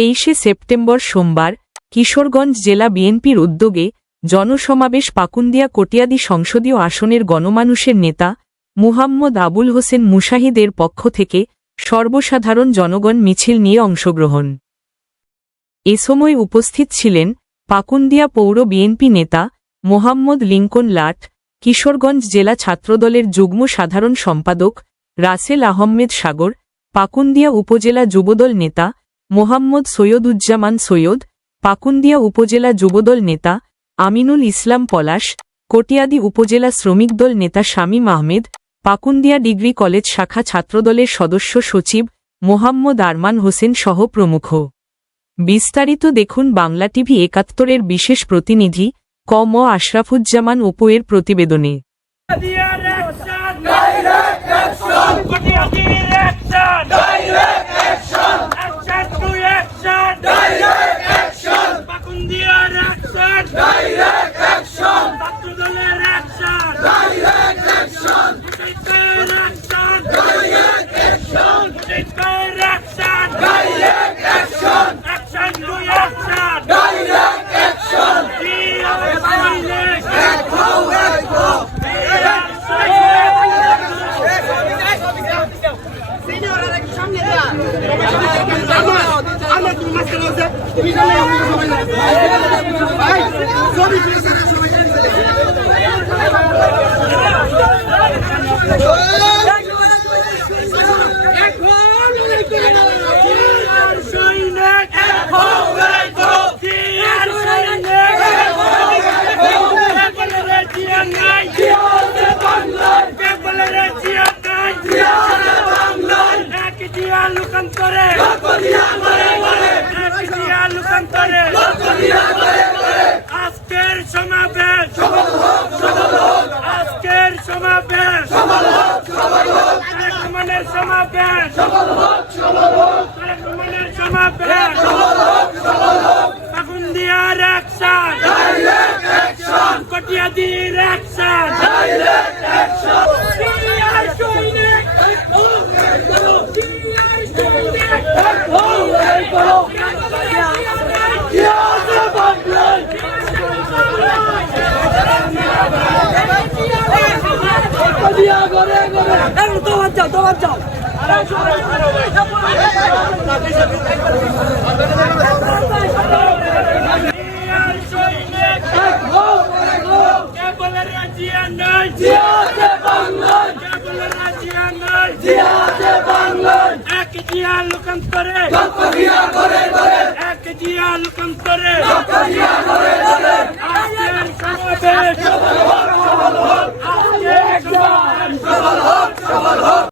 তেইশে সেপ্টেম্বর সোমবার কিশোরগঞ্জ জেলা বিএনপির উদ্যোগে জনসমাবেশ পাকুন্দিয়া কটিয়াদি সংসদীয় আসনের গণমানুষের নেতা মুহাম্মদ আবুল হোসেন মুশাহিদের পক্ষ থেকে সর্বসাধারণ জনগণ মিছিল নিয়ে অংশগ্রহণ। এ সময় উপস্থিত ছিলেন পাকুন্দিয়া পৌর বিএনপি নেতা মোহাম্মদ লিঙ্কন লাট, কিশোরগঞ্জ জেলা ছাত্রদলের যুগ্ম সাধারণ সম্পাদক রাসেল আহমেদ সাগর, পাকুন্দিয়া উপজেলা যুবদল নেতা মোহাম্মদ সৈয়দুজ্জামান সৈয়দ, পাকুন্দিয়া উপজেলা যুবদল নেতা, আমিনুল ইসলাম পলাশ, কটিয়াদি উপজেলা শ্রমিক দল নেতা শামীম আহমেদ, পাকুন্দিয়া ডিগ্রি কলেজ শাখা ছাত্রদলের সদস্য সচিব মোহাম্মদ আরমান হোসেন সহ প্রমুখ। বিস্তারিত দেখুন বাংলা টিভি একাত্তরের বিশেষ প্রতিনিধি কম আশরাফুজ্জামান ওপোয়ের প্রতিবেদনে। ছাত্রদলের action! Direct হও এক হও লোকান্তরে। লোকান্তরে আজকের সমাবেশ। আজকের সমাবেশ। রেকমেন্ডের সমাবেশ। রেকমেন্ডের সমাবেশ। পাকুন্দিয়ার অ্যাকশন কটিয়াদির অ্যাকশন তোমার যাও তোমার যাও বলে রাজিয়া নাই কে বলে রাজিয়া নাই এক জিয়া লোকান্তরে এক জিয়া লোকান্তরে